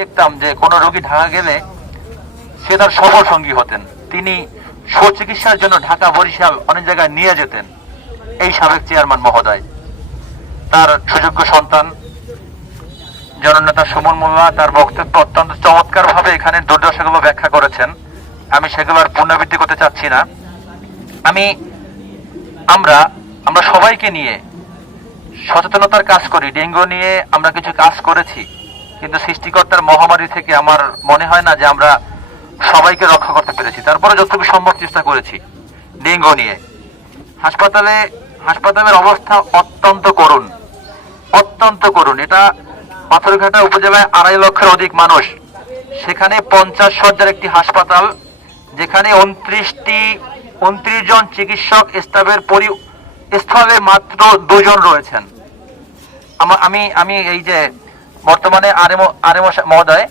দেখতাম যে কোনো রোগী ঢাকা গেলে সে তার সফর সঙ্গী হতেন। তিনি সুচিকিৎসার জন্য ঢাকা, বরিশাল অনেক জায়গায় নিয়ে যেতেন। এই সাবেক চেয়ারম্যান মহোদয়। তার সুযোগ্য সন্তান, জননেতা সুমন মোল্লা, তার বক্তব্য অত্যন্ত চমৎকার ভাবে এখানে দুর্দশাগুলো ব্যাখ্যা করেছেন। আমি সেগুলোর পুনরাবৃত্তি করতে চাচ্ছি না। আমি, আমরা আমরা সবাইকে নিয়ে সচেতনতার কাজ করি। ডেঙ্গু নিয়ে আমরা কিছু কাজ করেছি। কিন্তু সৃষ্টিকর্তার মহামারী থেকে আমার মনে হয় না যে আমরা সবাইকে রক্ষা করতে পেরেছি। তারপরে যতটুকু সম্ভব চেষ্টা করেছি, ডেঙ্গু নিয়ে। হাসপাতালে, হাসপাতালের অবস্থা অত্যন্ত করুণ অত্যন্ত করুণ। এটা পাথরঘাটা উপজেলায় আড়াই লক্ষের অধিক মানুষ। সেখানে পঞ্চাশ শয্যার একটি হাসপাতাল, যেখানে উনত্রিশটি, উনত্রিশ জন চিকিৎসক স্টাফের পরি, স্থলে মাত্র দুজন রয়েছেন। আমি আমি এই যে বর্তমানে আরএমও মহোদয়,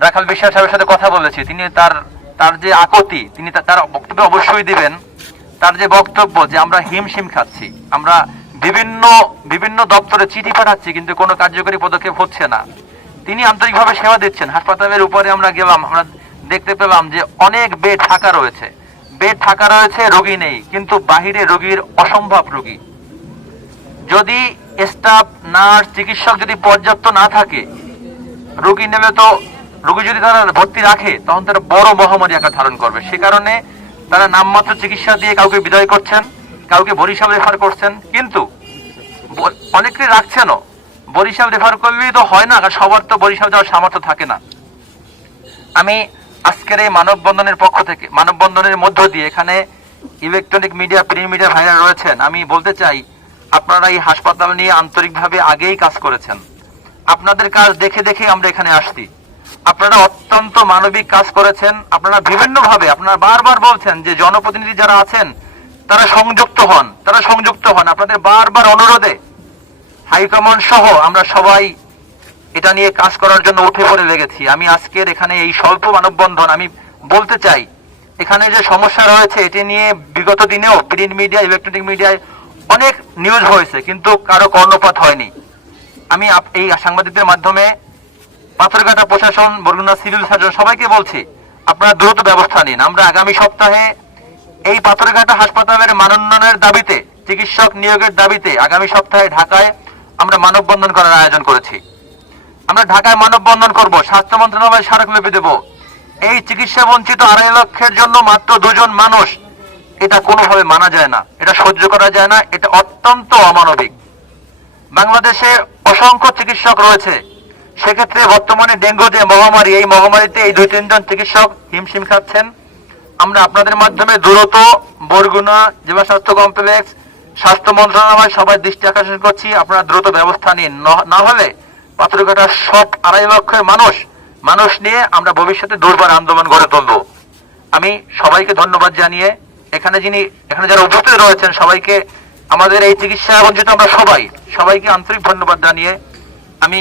রাখাল বিশ্বাস সাহেবের সাথে কথা বলেছি। তিনি তার তার যে আকতি তিনি তার বক্তব্য অবশ্যই দিবেন। তার যে বক্তব্য যে আমরা হিমশিম খাচ্ছি, আমরা বিভিন্ন বিভিন্ন দপ্তরে চিঠি পাঠাচ্ছি, কিন্তু কোনো কার্যকরী পদক্ষেপ হচ্ছে না। তিনি আন্তরিকভাবে সেবা দিচ্ছেন। হাসপাতালের উপরে আমরা গেলাম, আমরা দেখতে পেলাম যে অনেক বেড ফাঁকা রয়েছে। বেড ফাঁকা রয়েছে, রোগী নেই, কিন্তু বাহিরে রোগীর অসম্ভব রোগী। যদি স্টাফ, নার্স, চিকিৎসক যদি পর্যাপ্ত না থাকে, রোগী নেবে তো, রোগী যদি তারা ভর্তি রাখে, তখন তারা বড় মহামারী আকার ধারণ করবে। সে কারণে তারা নামমাত্র চিকিৎসা দিয়ে কাউকে বিদায় করছেন, কাউকে বরিশাল রেফার করছেন। কিন্তু অনেকে রাখছেনও। বরিশাল রেফার করলেই তো হয় না সবার তো বরিশাল যাওয়ার সামর্থ্য থাকে না। আমি আজকের এই মানববন্ধনের পক্ষ থেকে, মানববন্ধনের মধ্য দিয়ে এখানে ইলেকট্রনিক মিডিয়া, প্রিন্ট মিডিয়া ভাইরা রয়েছেন। আমি বলতে চাই আপনারা এই হাসপাতাল নিয়ে আন্তরিকভাবে আগেই কাজ করেছেন। আপনাদের কাজ দেখে দেখে আমরা এখানে আসছি। আপনারা অত্যন্ত মানবিক কাজ করেছেন। আপনারা বিভিন্ন ভাবে আপনারা বারবার বলছেন যে জনপ্রতিনিধি যারা আছেন, তারা সংযুক্ত হন, তারা সংযুক্ত হন। আপনাদের বারবার অনুরোধে হাইকমান্ড সহ আমরা সবাই এটা নিয়ে কাজ করার জন্য উঠে পড়ে লেগেছি। আমি আজকের এখানে এই স্বল্প মানববন্ধন, আমি বলতে চাই, এখানে যে সমস্যা রয়েছে, এটি নিয়ে বিগত দিনেও প্রিন্ট মিডিয়া ইলেকট্রনিক মিডিয়ায় অনেক নিউজ হয়েছে, কিন্তু কারও কর্ণপাত হয়নি। আমি এই সাংবাদিকদের মাধ্যমে পাথরঘাটা প্রশাসন, বরগুনা সিভিল সার্জন সবাইকে বলছি, আপনারা দ্রুত ব্যবস্থা নিন। আমরা আগামী সপ্তাহে এই পাথরঘাটা হাসপাতালের মানোন্নয়নের দাবিতে, চিকিৎসক নিয়োগের দাবিতে আগামী সপ্তাহে ঢাকায় আমরা মানববন্ধন করার আয়োজন করেছি। আমরা ঢাকায় মানববন্ধন করব, স্বাস্থ্য মন্ত্রণালয় স্মারকলিপি দেব। এই চিকিৎসা বঞ্চিত আড়াই লক্ষের জন্য মাত্র দুজন মানুষ এটা কোনোভাবে মানা যায় না, এটা সহ্য করা যায় না, এটা অত্যন্ত অমানবিক। বাংলাদেশে অসংখ্য চিকিৎসক রয়েছে। সেক্ষেত্রে বর্তমানে ডেঙ্গু যে মহামারী, এই মহামারীতে এই দুই, তিনজন চিকিৎসক হিমশিম খাচ্ছেন। আমরা আপনাদের মাধ্যমে দ্রুত বরগুনা জেলা স্বাস্থ্য কমপ্লেক্স, স্বাস্থ্য মন্ত্রণালয় সবাই দৃষ্টি আকর্ষণ করছি। আপনারা দ্রুত ব্যবস্থা নিন। না হলে পাথরঘাটার সব আড়াই লক্ষের মানুষ মানুষ নিয়ে আমরা ভবিষ্যতে দুর্বার আন্দোলন গড়ে তুলব। আমি সবাইকে ধন্যবাদ জানিয়ে এখানে যিনি, এখানে যারা উপস্থিত রয়েছেন, সবাইকে আমাদের এই চিকিৎসা বঞ্চিত আমরা সবাই, সবাইকে আন্তরিক ধন্যবাদ জানিয়ে আমি